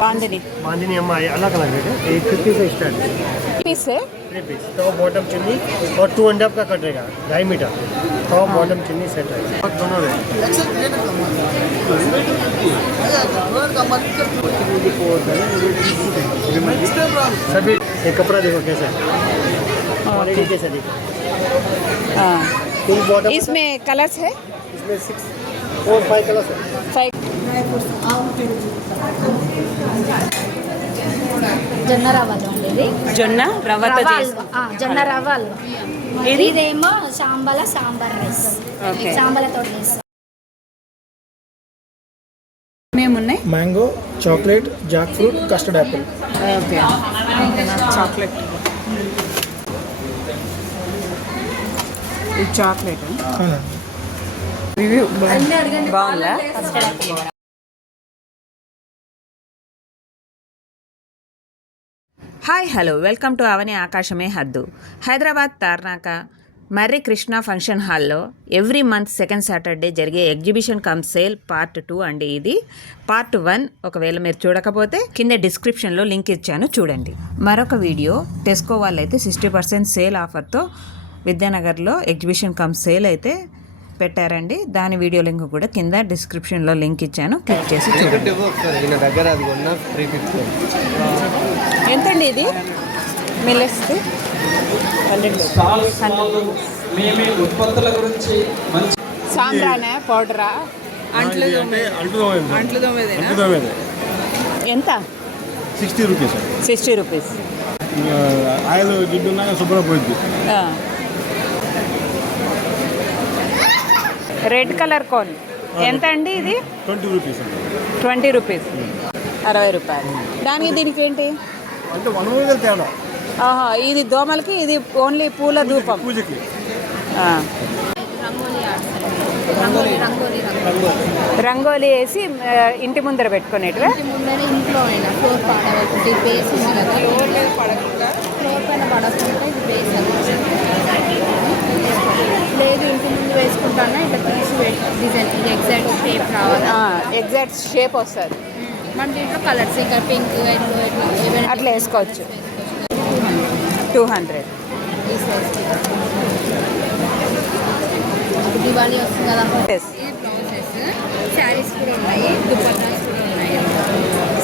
बांधनी अम्मा अलग अलग रेट है, 850 से स्टार्ट है। पीस है 3 पीस टॉप बॉटम चुन्नी और 2.5 का कटेगा 2.5 मीटर टॉप बॉटम चुन्नी सेट है और दोनों रेट सभी ये कपड़ा देखो कैसा है, क्वालिटी कैसा देखो। फुल बॉटम इसमें कलर्स है, इसमें 6 4 5 कलर्स है। 5 జొన్న రవ్వతో ఉండేది, జొన్న రవ్వతో జొన్న రవ్వ హల్వా. ఇదేమో సాంబార్ రైస్, సాంబార్తో చేస్తాం. ఏమున్నాయి? Mango, chocolate, jackfruit, custard apple. Okay chocolate, ఇది చాక్లెట్ రివ్యూ బాగుందా? హాయ్ హలో వెల్కమ్ టు అవని ఆకాశమే హద్దు. హైదరాబాద్ తార్నాక మర్రి కృష్ణ ఫంక్షన్ హాల్లో ఎవ్రీ మంత్ సెకండ్ సాటర్డే జరిగే ఎగ్జిబిషన్ కమ్ సేల్ పార్ట్ 2 అండి. ఇది పార్ట్ 1. ఒకవేళ మీరు చూడకపోతే కింద డిస్క్రిప్షన్లో లింక్ ఇచ్చాను, చూడండి. మరొక వీడియో టెస్కో వాళ్ళైతే 60% సేల్ ఆఫర్తో విద్యానగర్లో ఎగ్జిబిషన్ కమ్ సేల్ అయితే పెట్టారండి. దాని వీడియో లింక్ కూడా కింద డిస్క్రిప్షన్లో లింక్ ఇచ్చాను, క్లిక్ చేసి చూడండి. ఎంతండి ఇది? మిల్లెట్స్ది 100. సాంబ్రానా పౌడరా? అంట్లు తోమేదేనా? ఎంత? 60 రూపీస్. 60 రూపీస్. ఆయిల్ జిడ్డు ఉన్నాక శుభ్రం పోయింది. రెడ్ కలర్ కోన్ ఎంత అండి? ఇది 20 రూపీస్. 20 రూపీస్, 60 రూపాయలు. దానికి దీనికి ఏంటి అంటే 1 రూపాయి తేడా. ఇది దోమలకి, ఇది ఓన్లీ పూల ధూపం పూజకి. రంగోలీ వేసి ఇంటి ముందర పెట్టుకునేటివా? ఇంట్లో అయినా ఫ్లోర్ పడకుండా బేస్ ఉంది కదా, ఫ్లోర్ పైన పడకుండా ఇది బేస్ లేదు. ఇంటి ముందు వేసుకుంటానా ఇట్లా తీసి డిజైన్ ఇది ఎగ్జాక్ట్ షేప్ రావాలి, ఎగ్జాక్ట్ షేప్ వస్తుంది. మన దీంట్లో కలర్స్ ఇంకా పింక్ ఎల్లో ఏమైనా అట్లా వేసుకోవచ్చు. 200. ఈ సైజ్ దివాళీ వస్తుంది కదా. Yes. ఇది బ్లౌజెస్, శారీస్ కూడా ఉన్నాయి, దుపట్టాస్ కూడా ఉన్నాయి.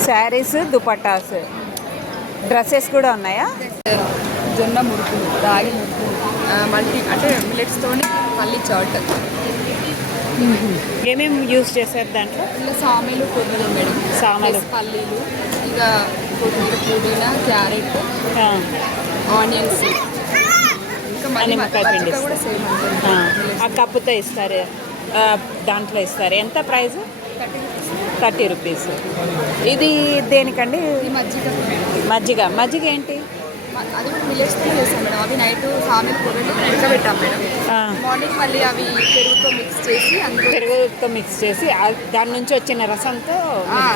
శారీస్, దుపట్టాస్, డ్రెస్సెస్ కూడా ఉన్నాయా? జొన్న మురుకులు, రాగి మురుకులు, మల్టీ అంటే మిల్లెట్స్తోని మళ్ళీ చాట్. ఏమేమి యూజ్ చేశారు దాంట్లో? ఇలా సామీలు, కొర్రలు మేడం, సామలు, పల్లీలు, ఇక కొత్తిమీర, పుదీనా, క్యారెట్, ఆనియన్స్, ఇంకా మళ్ళీ నిమ్మకాయ పిండి కూడా సేమ్ ఆ కప్పుతో ఇస్తారు, దాంట్లో ఇస్తారు. ఎంత ప్రైస్? 30 రూపీస్. ఇది దేనికండి? మజ్జిగ ఏంటి? అది కూడా మిల్లెట్స్తో చేస్తాం మేడం. అవి నైట్ సామీలు, కొర్రలు ఉడకబెట్టాం మేడం. మార్నింగ్ మళ్ళీ అవి పెరుగుతో మిక్స్ చేసి దాని నుంచి వచ్చిన రసంతో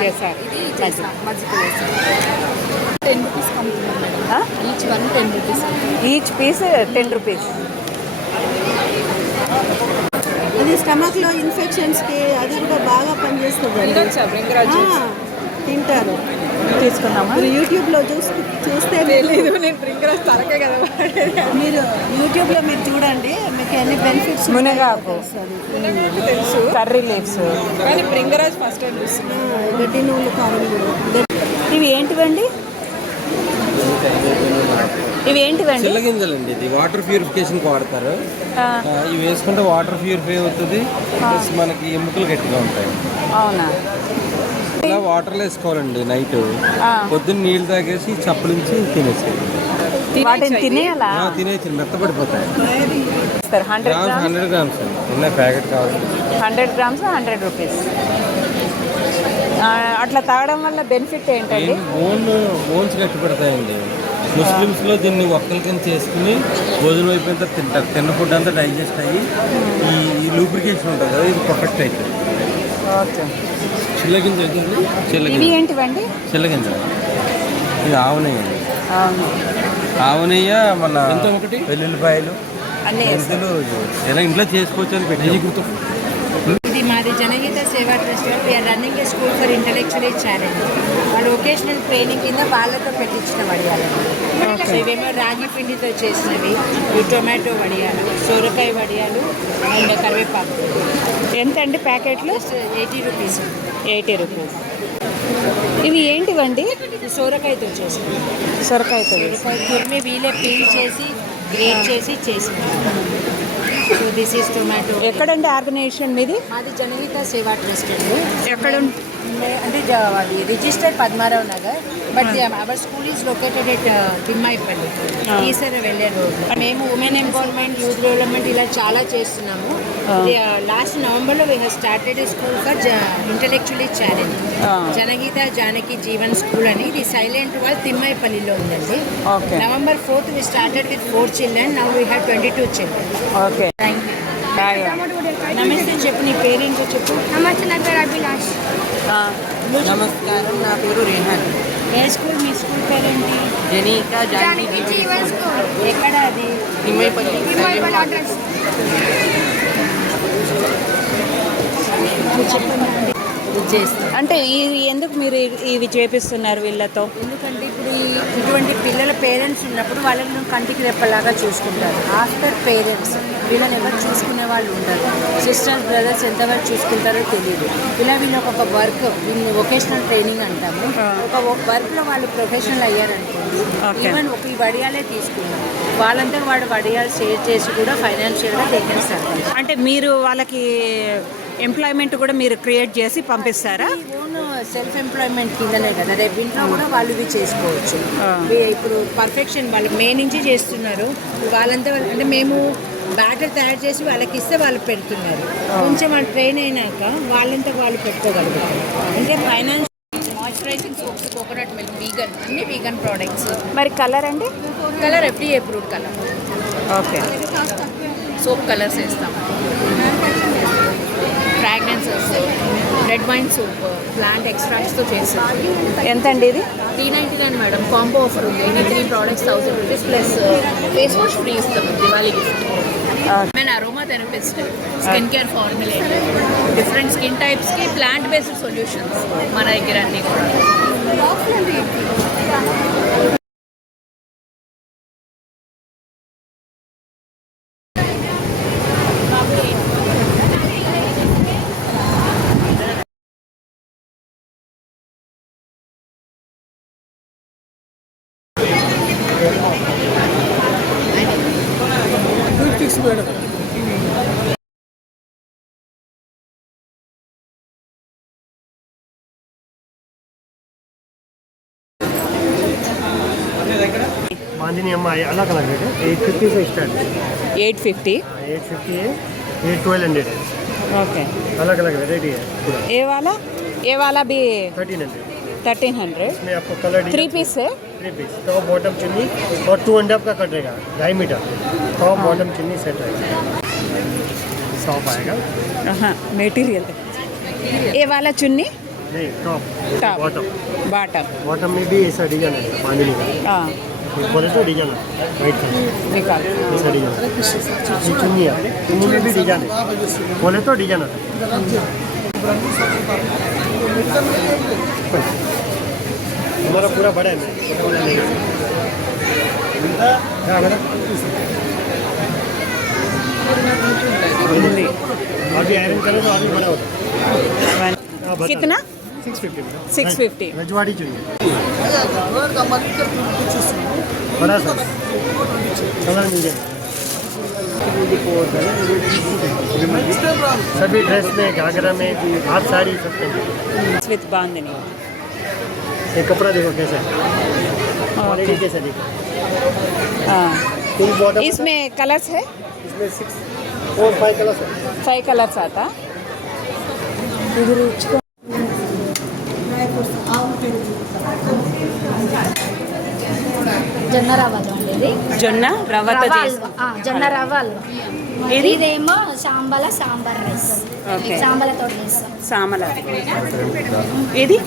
చేశారు. ఇది మజ్జిగ చేస్తాం. 10 రూపీస్ కమ్ముతున్నాం madam. Each one 10 rupees. Each piece 10 rupees. ఇది స్టమక్లో ఇన్ఫెక్షన్స్కి అది కూడా బాగా పనిచేస్తుంది. తింటారు. తీసుకున్నామా? మీరు యూట్యూబ్లో చూస్తే తెలియదు, నేను డ్రింకర్ తరకే కదా. మీరు యూట్యూబ్లో మీరు చూడండి, మీకు ఎన్ని బెనిఫిట్స్. మునగాకు తెలుసు, కర్రీ లీవ్స్, కానీ బ్రింగరాజ్ ఫస్ట్ టైం చూస్తున్నా. గడ్డి నూనె కారం కూడా. ఇవి ఏంటివండి? చిల్లగింజలండి. ఇది వాటర్ ప్యూరిఫికేషన్కి వాడతారు. ఇవి వేసుకుంటే వాటర్ ప్యూరిఫై అవుతుంది, ప్లస్ మనకి ఎముకలు గట్టిగా ఉంటాయి. అవునా? ఇలా వాటర్లో వేసుకోవాలండి. నైట్ పొద్దున్న నీళ్ళు తాగేసి చప్పలించి తినేసేది. వాటిని తినేయాలా? తినేసి మెత్తపడిపోతాయి. 100 గ్రామ్స్ ఉన్న ప్యాకెట్ కావాలి. 100 గ్రామ్స్ 100 రూపీస్. అట్లా తాగడం వల్ల బెనిఫిట్ ఏంటండి? బోన్స్ గట్టి పడతాయండి. ముస్లిమ్స్లో దీన్ని ఒక్కరి కింద చేసుకుని భోజనం అయిపోయిన తర్వాత తింటారు. తిన్న ఫుడ్ అంతా డైజెస్ట్ అయ్యి ఈ లూబ్రికేషన్ ఉంటుంది కదా, ఇది ప్రొటెక్ట్ అవుతుంది. చిల్లగింజ ఇవి ఏంటివండి? చిల్లగింజ ఇది ఆవునెయ్య అండి. ఆవునెయ్య మన వెల్లుల్లిపాయలు, మెంతులు ఇలా ఇంట్లో చేసుకోవచ్చు అని పెట్టి. ఇది మాది Janageetha Seva trust we are running a school for intellectually challenge. వాళ్ళు వొకేషనల్ ట్రైనింగ్ కింద వాళ్ళతో పెట్టించిన వడియాలు. సో ఇవేమో రాగి పిండితో చేసినవి, ఇవి టొమాటో వడియాలు, సొరకాయ వడియాలు అండ్ కరివేపాకు. ఎంత అండి ప్యాకెట్లు? 80 రూపీస్. 80 రూపీస్. ఇవి ఏంటివండి? ఇది సొరకాయతో చేసినవి. సొరకాయతో సొరకాయ తురిమి వీలే పీల్ చేసి గ్రేట్ చేసి సో దిస్ ఈస్ టొమాటో. ఎక్కడండి ఆర్గనైజేషన్ మీది? మాది జనహిత సేవా ట్రస్ట్ అండి. ఎక్కడ? అంటే అది registered Padmarao Nagar, but our school is located at Thimmaipalli, Essar వెళ్ళే రోడ్. మేము ఉమెన్ ఎంపవర్మెంట్, యూత్ డెవలప్మెంట్ ఇలా చాలా చేస్తున్నాము. లాస్ట్ నవంబర్లో we have started a school for intellectually challenge, Janageeta Janaki Jeevan school అని. ఇది సైలెంట్ వాల్ తిమ్మాయిపల్లిలో ఉందండి. November 4th we started with 4 children, now we have 22 children. Okay, thank you. నమస్తే, చెప్పు నీ పేరేంటో చెప్పు. నమస్తే, నా పేరు అభిలాష్. నమస్కారం, నా పేరు రేహాన్. ఏ స్కూల్? మీ స్కూల్ పేరేంటి? జనీకా జానకి జీవన్ స్కూల్. ఎక్కడ అది? తిమ్మాయిపల్లి. అడ్రస్. చెప్పండి. చేస్తాం అంటే ఎందుకు మీరు ఇవి చేపిస్తున్నారు వీళ్ళతో? ఎందుకంటే ఇప్పుడు ఇటువంటి పిల్లల పేరెంట్స్ ఉన్నప్పుడు వాళ్ళని కంటికి రెప్పలాగా చూసుకుంటారు. ఆఫ్టర్ పేరెంట్స్ వీళ్ళని ఎవరు చూసుకునే వాళ్ళు ఉండరు. సిస్టర్స్ బ్రదర్స్ ఎంతవరకు చూసుకుంటారో తెలియదు. ఇలా వీళ్ళకి ఒక వర్క్, వీళ్ళని వొకేషనల్ ట్రైనింగ్ అంటాము. ఒక వర్క్లో వాళ్ళు ప్రొఫెషనల్ అయ్యారనుకోండి, ఈవెన్ ఒక ఈ వడియాలే తీసుకున్నాం, వాళ్ళంతా వాడు వడియాలు షేర్ చేసి కూడా ఫైనాన్షియల్గా తెగిస్తారు. అంటే మీరు వాళ్ళకి ఎంప్లాయ్మెంట్ కూడా మీరు క్రియేట్ చేసి పంపిస్తారా? ఓన్ సెల్ఫ్ ఎంప్లాయ్మెంట్ కిందనే కదా, రేపు ఇంట్లో కూడా వాళ్ళు ఇవి చేసుకోవచ్చు. ఇప్పుడు పర్ఫెక్షన్ వాళ్ళు మే నుంచి చేస్తున్నారు. వాళ్ళంతా అంటే మేము బ్యాటర్ తయారు చేసి వాళ్ళకి ఇస్తే వాళ్ళు పెడుతున్నారు. కొంచెం వాళ్ళు ట్రైన్ అయినాక వాళ్ళంతా వాళ్ళు పెట్టుకోగలుగుతారు. అంటే finance moisturising soaps, coconut milk, vegan, అన్ని వీగన్ ప్రోడక్ట్స్. మరి కలర్ అండి? Colour FDA approved colour. Okay. Soap colours వేస్తాం. Fragrances, red wine soap, plant ఎక్స్ట్రాక్ట్స్తో చేస్తాం. ఎంత అండి ఇది? 399 మేడం. కాంబో ఆఫర్ ఉంది. Any 3 products 1000 rupees plus face wash free ఇస్తాం దివాళీ గిఫ్ట్. మేము aroma therapist, skin care formulator, different skin టైప్స్కి ప్లాంట్ బేస్డ్ సొల్యూషన్స్ మన దగ్గర అన్నీ కూడా. बांधनी अम्मा अलग अलग रेट है. 850 से स्टार्ट है. 850. 850 है, ये 1200 है. ओके. अलग अलग वेराइटी है पूरा. ये वाला भी 1300. इसमें आपको कलर 3 पीस है. 3 पीस टॉप बॉटम चुन्नी और 2.5 का कट रहेगा. 2.5 मीटर टॉप बॉटम चुन्नी सेट रहेगा. सॉफ्ट आएगा. हाँ, मटेरियल. ये वाला चुन्नी नहीं, टॉप बॉटम. बॉटम में भी ऐसा डिजाइन है बांधनी का. हाँ, बोले तो डिजाइन है वाइट कलर निकाल. ऐसा डिजाइन है. ये चुन्नी है, चुन्नी में भी डिजाइन है. बोले तो डिजाइन है. हमारा पूरा बड़ा है. हाँ बेटा, अभी आयरन करो तो अभी बड़ा होता. कितना? 650 बेटा. 650. रजवाड़ी चुन्नी बड़ा साइज कलर मिल जाएगा. सभी ड्रेस में, घाघरा में, हाफ साड़ी सब में. विथ बांधनी. ये कपड़ा देखो कैसा है, क्वालिटी कैसा देखो. हाँ, फुल बॉटम. इसमें कलर्स है? इसमें 6 और 5 कलर्स है. 5 कलर्स आता. జొన్న రవ్వలు అండి ఇది. జొన్న రవ్వతో చేసి. జొన్న రవ్వలు. ఇదేమో సాంబార్ రైస్. ఓకే. సాంబార్లతో చేస్తాం. సామల. ఇది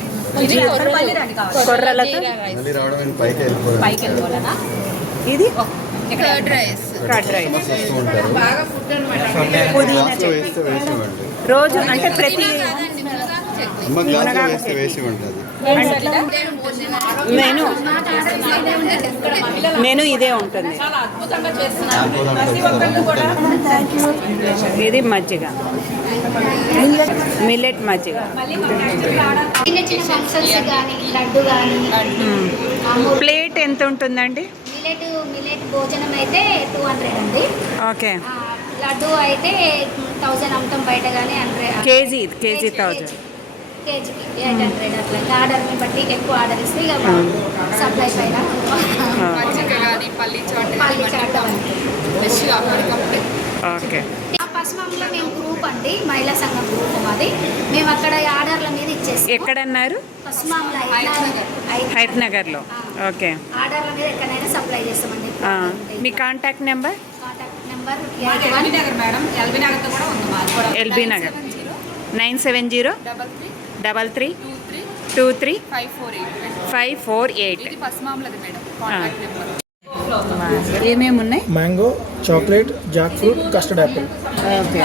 కొర్రలతో. పైకి వెళ్ళిపోవాలనా? ఇది కర్డ్ రైస్. Curd rice. బాగా ఫుడ్ అనమాట. పుదీనా చట్నీ. రోజు అంటే ప్రతి వేసి ఉంటుంది. మెను ఇదే ఉంటుంది. ఇది మజ్జిగ, మిల్లెట్ మజ్జిగ. లడ్డు కానీ ప్లేట్ ఎంత ఉంటుందండి? మిలెట్ భోజనం అయితే 200 అండి. ఓకే. లడ్డు అయితే 1000 అమ్ముతాం బయట కానీ 100 కేజీ 1000. కేజీకి 800 అట్లా. ఆర్డర్ని బట్టి ఎక్కువ ఆర్డర్ ఇస్తే ఇక సప్లై పైన పల్లి చాట్ ఓకే. పశ్చిమంలో మేము గ్రూప్ అండి, మహిళా సంఘం గ్రూప్ మాది. మేము అక్కడ ఆర్డర్ల మీద ఇచ్చేస్తాం. ఎక్కడన్నారు? పశ్చిమంలో హైత్ నగర్లో. ఓకే. ఆర్డర్ల మీద ఎక్కడైనా సప్లై చేస్తామండి. మీ contact number? Contact number LB Nagar 970-33-23-548. ఏమేమి ఉన్నాయి? Mango, chocolate, jackfruit, custard apple. Okay.